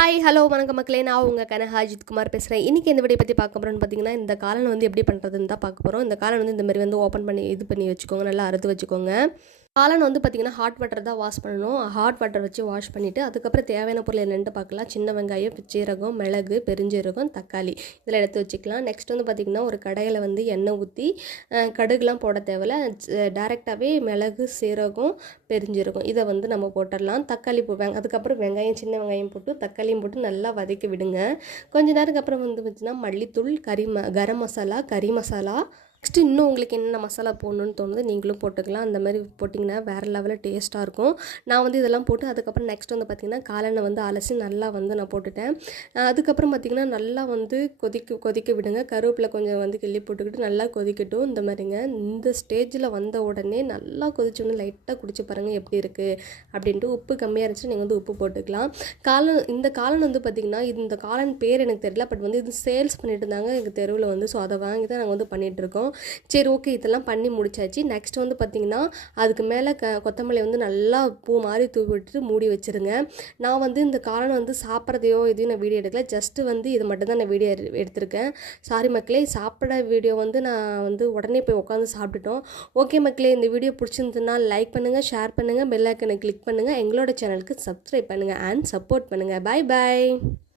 Hi hello வணக்கம் மக்களே, நான் உங்கள் கனகா அஜித் குமார் பேசுகிறேன். இன்றைக்கி எந்த வீடியோ பற்றி பார்க்க போகிறோன்னு பார்த்தீங்கன்னா, இந்த காளான் வந்து எப்படி பண்ணுறதுன்னு தான் பார்க்க போகிறோம். இந்த காளான் வந்து இந்த மாதிரி வந்து ஓப்பன் பண்ணி பண்ணி வச்சுக்கோங்க, நல்லா அறுத்து வச்சுக்கோங்க. காளான் வந்து பார்த்திங்கன்னா ஹாட் வாட்டர் தான் வாஷ் பண்ணணும். ஹாட் வாட்டர் வச்சு வாஷ் பண்ணிவிட்டு அதுக்கப்புறம் தேவையான பொருள் என்னென்னு பார்க்கலாம். சின்ன வெங்காயம், சீரகம், மிளகு, பெருஞ்சீரகம், தக்காளி இதில் எடுத்து வச்சுக்கலாம். நெக்ஸ்ட் வந்து பார்த்திங்கன்னா ஒரு கடையில் வந்து எண்ணெய் ஊற்றி கடுகுலாம் போட தேவையில்ல, டேரெக்டாகவே மிளகு, சீரகம், பெருஞ்சீரகம் இதை வந்து நம்ம போட்டுடலாம். தக்காளி அதுக்கப்புறம் வெங்காயம், சின்ன வெங்காயம் போட்டு தக்காளியும் போட்டு நல்லா வதக்கி விடுங்க. கொஞ்ச நேரத்துக்கு அப்புறம் வந்து பார்த்திங்கன்னா மல்லித்தூள், கரம் மசாலா, கறி மசாலா, நெக்ஸ்ட்டு இன்னும் உங்களுக்கு என்னென்ன மசாலா போடணுன்னு தோணுது நீங்களும் போட்டுக்கலாம். அந்த மாதிரி போட்டிங்கன்னா வேறு லெவலில் டேஸ்ட்டாக இருக்கும். நான் வந்து இதெல்லாம் போட்டு அதுக்கப்புறம் நெக்ஸ்ட் வந்து பார்த்திங்கன்னா காளானை வந்து அலசி நல்லா வந்து நான் போட்டுட்டேன். அதுக்கப்புறம் பார்த்திங்கன்னா நல்லா வந்து கொதிக்க விடுங்க. கருவேப்பிலை கொஞ்சம் வந்து கிள்ளி போட்டுக்கிட்டு நல்லா கொதிக்கட்டும். இந்த மாதிரிங்க இந்த ஸ்டேஜில் வந்த உடனே நல்லா கொதிச்சோன்னு லைட்டாக குடிச்சு பாருங்கள் எப்படி இருக்குது அப்படின்ட்டு. உப்பு கம்மியாக இருந்துச்சு நீங்கள் வந்து உப்பு போட்டுக்கலாம். இந்த காளான் வந்து பார்த்திங்கன்னா இந்த காளான் பேர் எனக்கு தெரியல, பட் வந்து இது சேல்ஸ் பண்ணிட்டு இருந்தாங்க எங்கள் தெருவில் வந்து. ஸோ அதை வாங்கி தான் நாங்கள் வந்து பண்ணிகிட்ருக்கோம். சரி, ஓகே, இதெல்லாம் பண்ணி முடிச்சாச்சு. நெக்ஸ்ட் வந்து பார்த்திங்கன்னா அதுக்கு மேலே கொத்தமல்லி வந்து நல்லா பூ மாதிரி தூவி விட்டுட்டு மூடி வச்சுருங்க. நான் வந்து இந்த காளான் வந்து சாப்பிட்றதையோ எதையும் நான் வீடியோ எடுக்கல, ஜஸ்ட்டு வந்து இது மட்டும் தான் நான் வீடியோ எடுத்திருக்கேன். சாரி மக்களே, சாப்பிட வீடியோ வந்து நான் வந்து உடனே போய் உட்காந்து சாப்பிட்டுட்டோம். ஓகே மக்களே, இந்த வீடியோ பிடிச்சிருந்ததுன்னா லைக் பண்ணுங்கள், ஷேர் பண்ணுங்கள், பெல் ஐக்கனை கிளிக் பண்ணுங்கள், எங்களோட சேனலுக்கு சப்ஸ்கிரைப் பண்ணுங்கள் அண்ட் சப்போர்ட் பண்ணுங்கள். Bye bye.